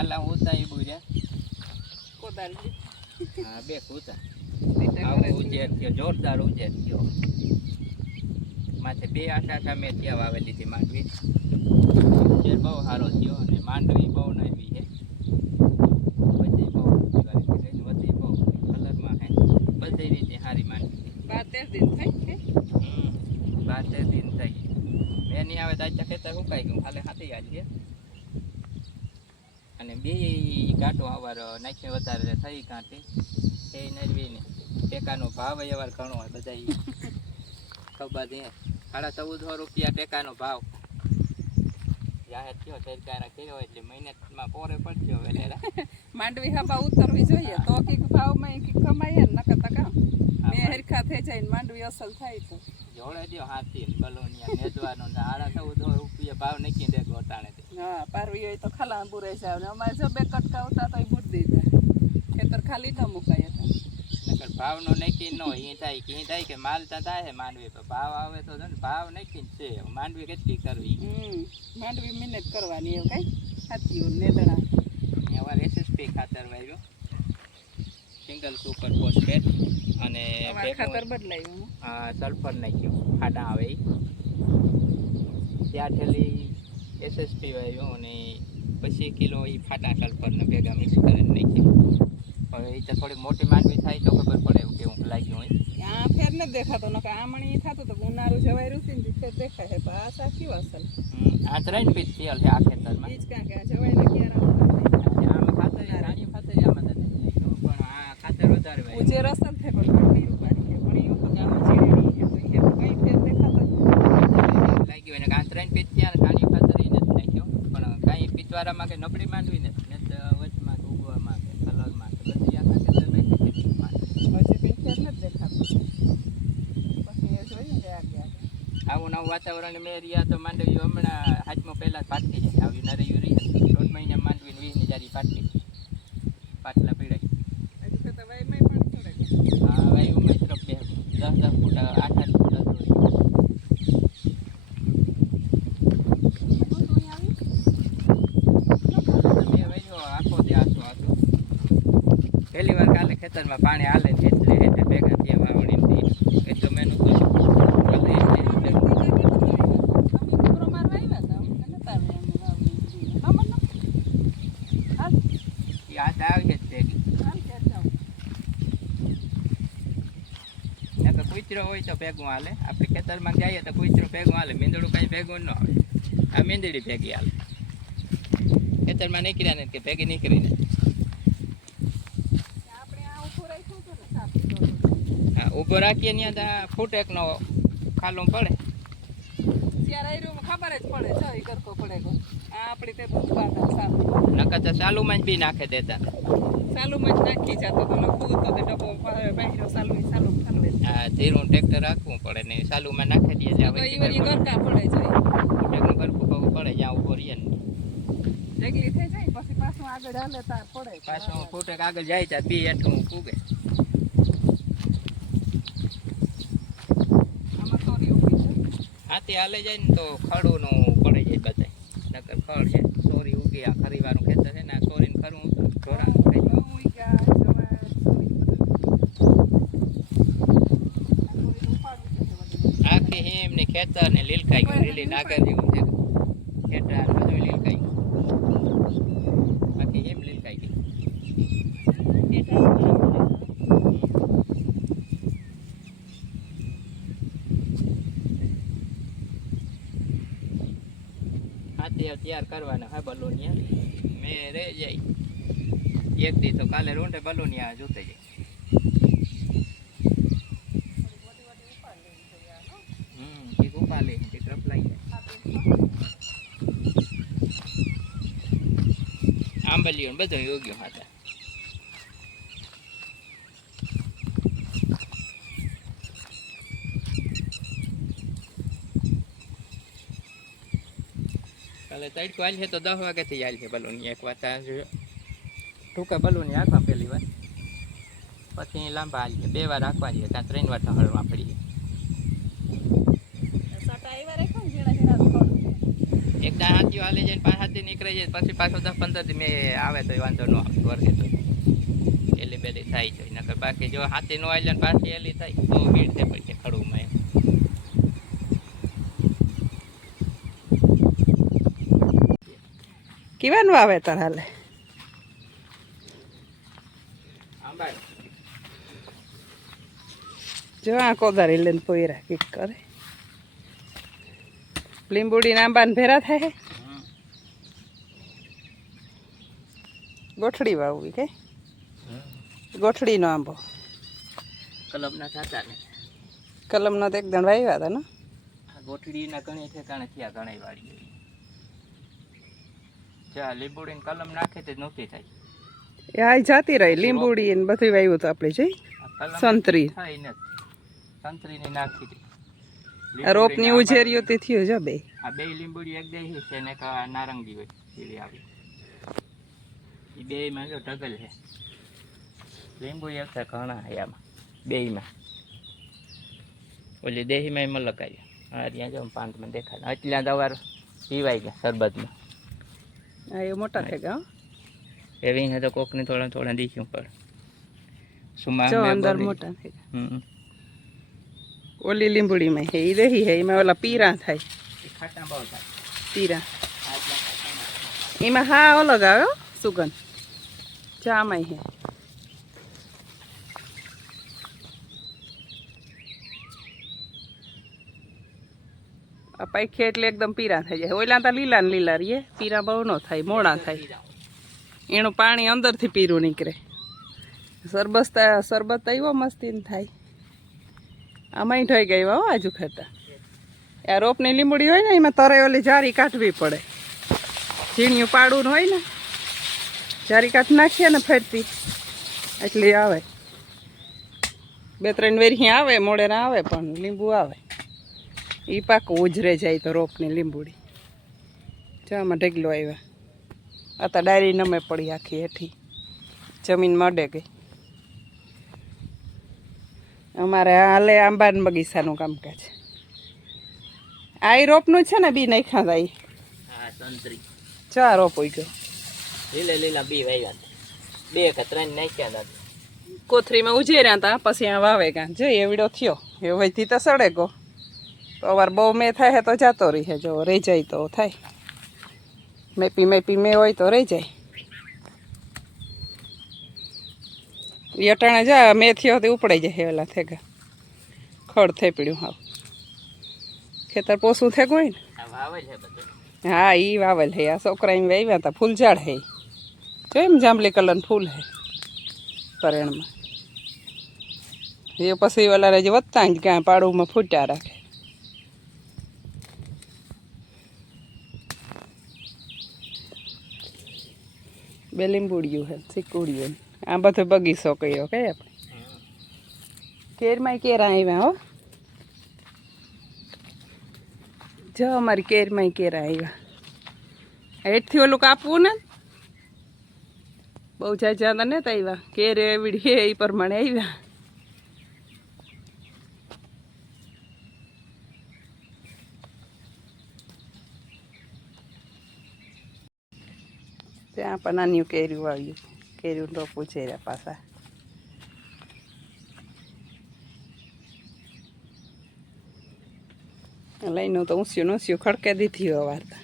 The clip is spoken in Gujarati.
ખાલા ઉતા ઈ બુજે કોદાળ હા બે કૂતા આવું ઉજેર થયો જોરદાર ઉજેર થયો માથે બે આટા સામે ત્યાં વાવેલી હતી માંડવી ઉજેર બહુ સારો થયો અને માંડવી બહુ નવી છે બધી બહુ બધી બહુ કલરમાં હે બધી રીતે સારી માંડવી 12-13 દિન થઈ કે 12-13 દિન થઈ મેં નહીં આવે તાજા ખેતર સુકાઈ ગયું ખાલી હાથી આજ છે અને બે ગાંઠો અવાર નાખી વધારે થઈ કાંઠી એ નરવીને ટેકાનો ભાવ અવાર ઘણો હોય બધા ખબર છે 1450 રૂપિયા ટેકાનો ભાવ જાહેર થયો સરકારે કર્યો એટલે મહેનતમાં પોરે પડ્યો વેલેરા માંડવી હવા ઉતરવી જોઈએ તો કઈક ભાવમાં કઈક કમાઈએ ને નકર તકા મેં હરખા થઈ જાય ને માંડવી અસલ થાય છે જોડે દો હાથી કલોનિયા નેદવાનો 1450 રૂપિયા ભાવ નક્કી દે ગોટાણે હા પારવી હોય તો ખાલા બુરે જાવ ને અમારે જો બે કટકા ઉતા તો બુર દીધા ખેતર ખાલી ન મુકાય નકર ભાવનો નક્કી ન હોય એ થાય કે માલ તો થાય માંડવી પર ભાવ આવે તો ને ભાવ નક્કી છે માંડવી કેટલી કરવી માંડવી મહેનત કરવાની એવું કઈ હાથીઓ નેદણા એવા એસએસપી ખાતર વાવ્યો સિંગલ સુપર ફોસ્ફેટ અને ખાતર બદલાયું સલ્ફર નાખ્યું ખાડા આવે ત્યાં ઠેલી એસએસપી વાવ્યો અને 20 કિલો એ ફાટા સલ્ફરને ભેગા મિક્સ કરીને નાખ્યું હવે એ તો થોડી મોટી માંડવી થાય તો ખબર પડે એવું કેવું લાગ્યું હોય આ ફેર નથી દેખાતો નકર આમણી થતું તો ઉનાળું જવાયું છે ને ફેર દેખાય છે પણ આ સાચી અસલ આ 3 પીસ થયેલ છે આ ખેતરમાં બીજ કાં કે જવાય ને ક્યારે આમાં ખાતર રાણી ખાતર આમાં નથી નાખ્યું પણ આ ખાતર વધારે વાવ્યું ઉજેર અસલ છે પણ માંડવી ઉપાડી છે પણ એવું તો ગામમાં ચીડી છે તો કઈ ફેર દેખાતો લાગ્યું એને આ 3 પીસ થયા રાણી ખાતર એ નથી નાખ્યો પણ કાંઈ પીતવારામાં કે નબળી માંડવી નથી ને વચમાં ઉગવામાં કે કલરમાં કે બધી આખા ખેતર નાખી હજી કઈ ફેર નથી દેખાતો પછી એ જોઈએ ને આગળ આવું નવું વાતાવરણ મેરિયા તો માંડવી હમણાં હાથમાં પહેલાં જ પાટકી જાય આવી નરે યુરી 2 મહિના માંડવી 20 જારી પાટકી પાટલા પીડાય હજી તો વાયમાં પણ છોડે હા વાયુમાં તરફ 10-10 ફૂટ 8-8 ફૂટ પહેલી વાર કાલે ખેતરમાં પાણી હાલે ને એટલે ભેગા થયા વાવણી એટલું મહેનત યાદ આવે જ ભેગી કૂતરો હોય તો ભેગું હાલે આપણે ખેતરમાં જઈએ તો કૂતરો ભેગું હાલે મીંદડું કઈ ભેગું ન આવે આ મીંદડી ભેગી હાલે ખેતરમાં નીકળ્યા ને કે ભેગી નીકળીને ઉભો રાખીએ ત્યાં ફૂટ એકનો ખાલું પડે ખબર જ પડે છે એ કરતો પડે આ આપણી તે ઉત્પાદન સારું નકર તો ચાલુમાં જ બી નાખે દેતા ચાલુમાં જ નાખી જતો તો લખવું તો ડબ્બો બાયરો ચાલુ ઠલવે હા ધીરું ટ્રેક્ટર રાખવું પડે ને ચાલુમાં નાખી દઈએ ગરકા પડે છે ફૂટેકનું ગરકું બહુ પડે જ્યાં ઉભો રહીએ ને ઢગલી થઈ જાય પછી પાછું આગળ હાલે તાર પડે પાછું ફૂટેક આગળ જાય ત્યાં બી એટલું પૂગે હાથી હાલે જાય ને તો ખડુંનું પડી જાય બધાય નકર ખડ છે સોરી ઉગી આ ખરીવાનું ખેતર છે ને આ સોરીને ખરું ઢોરા આખી હિમ ને ખેતર ને લીલકાઈ ગયું લીલી નાગર જેવું છે ખેતર બધું લીલકાઈ ગયું આખી હિમ લીલકાઈ ગઈ તૈયાર કરવાના હા બલોનિયા મેં રે જાય એક દી તો કાલે રોંઢે બલોનિયા જોતે જાય એક ઉપાલે એક રપલાઈ જાય આંબલીઓ બધું યોગ્ય હતા કાલે તડકો હાલ છે તો 10 વાગ્યાથી હાલ છે બલૂની એક વાત ટૂંકા બલૂની રાખવા પહેલી વાર પછી લાંબા હાલ છે 2 વાર રાખવા જોઈએ ત્યાં 3 વાર હળવા પડી એક દા હાથીઓ હાલી જાય 5 હાથી નીકળી જાય પછી પાછો 10-15 દી મેં આવે તો વાંધો ન આવે વર્ગે તો એલી બેલી થાય છે નકર બાકી જો હાથી નો આલે ને પાછી એલી થાય બહુ ભીડ છે પછી ખડુમાં એમ. કેવાનું વાવેતર હાલે? આંબા જો આ કોદારી લઈને પોયરા કીક કરે. લીંબુડી ના આંબા ને ભેરા થાય હે? ગોઠડી વાવવી કે ગોઠડીનો આંબો કલમના થતા ને કલમનો તો એકદમ વાવ્યા હતા ને ગોઠડીના ઘણી ઠેકાણે થયા ઘણી વાળી ચા લીંબુડીને કલમ નાખે તે નહોતી થાય એ આ જાતી રહી લીંબુડી ને બધું વાવ્યું હતું આપણે જોઈ સંતરી થાય નથી સંતરીની નાખી હતી આ રોપની ઉજેરીઓ તે થયો જો બે આ બે લીંબુડી એક દેહી છે ને નારંગી હોય પીળી આવી એ બે માં જો ઢગલ છે લીંબુડી એક ઘણા છે આમાં બેયમાં ઓલી દેહીમાં મલક આવી હા ત્યાં જો પાંચમાં દેખાય એટલા દવાર પીવાઈ ગયા શરબતમાં હા એ મોટા થઈ ગયા એવી ને તો કોકને થોડા થોડા દીખ્યું પડે સુમા જો અંદર મોટા થઈ ગયા ઓલી લીંબુડીમાં હે એ દેહી હે એમાં ઓલા પીરા થાય ખાટા બહુ થાય પીરા એમાં હા અલગ આવે સુગંધ ચામાં હે આ પાખી એટલે એકદમ પીરા થઈ જાય ઓલા તો લીલા ને લીલા રહીએ પીરા બહુ ન થાય મોડા થાય એનું પાણી અંદરથી પીરું નીકળે શરબત આવ્યો મસ્તી થાય આમાંય થઈ ગઈ હો આજુ ખાતા આ રોપની લીંબુડી હોય ને એમાં તરે ઓલી જારી કાઢવી પડે ઝીણિયું પાડું હોય ને જારી કાઢ નાખીએ ને ફેરતી એટલી આવે 2-3 વેરી આવે મોડે ના આવે પણ લીંબુ આવે એ પાક ઉજરે જાય તો રોપની લીંબુડી ચામાં ઢગલો આવ્યા આ તો ડાયરી નમે પડી આખી હેઠી જમીન મડે ગઈ અમારે હાલે આંબાના બગીચાનું કામકાજ આ રોપનું છે ને બી નાખ્યા હતા હા સંતરી ચા રોપ હોય ગયો લીલા બી વાવ્યા 2 કે 3 નાખ્યા હતા કોથરીમાં ઉજેર્યા હતા પછી આ વાવે કાં જો એવડો થયો એ વહીથી તો સડે ગો તો અવાર બહુ મેં થાય તો જાતો રહી જો રહી જાય તો થાય મેપી મેં હોય તો રહી જાય અટાણે જા મેં થયો તે ઉપડાઈ જાય હેલા થેગા ખડ થઈ પડ્યું હાવ ખેતર પોસું થેગું હોય ને હા એ વાવેલ હે આ છોકરા એમ વાવ્યા હતા ફૂલ ઝાડ હે જો એમ જાંબલી કલરનું ફૂલ હે પરેણમાં એ પછી ઓલા જે વધતા જ ક્યાં પાડુમાં ફૂટ્યા રાખે બે લીંબુડિયું હે ચીકુડિયું આ બધો બગીચો કર્યો કે આપણે કેરમાં કેરા આવ્યા હો જો અમારી કેરમાં કેરા આવ્યા હેઠથી ઓલું કાપવું ને બહુ જાજા ને તો આવ્યા કેર એવડી હે એ પ્રમાણે આવ્યા ત્યાં પણ નાનું કેર્યું આવ્યું કેર્યું રોપું છે પાછા લઈને તો ઊંસ્યું ખડકે દીધી વાર્તા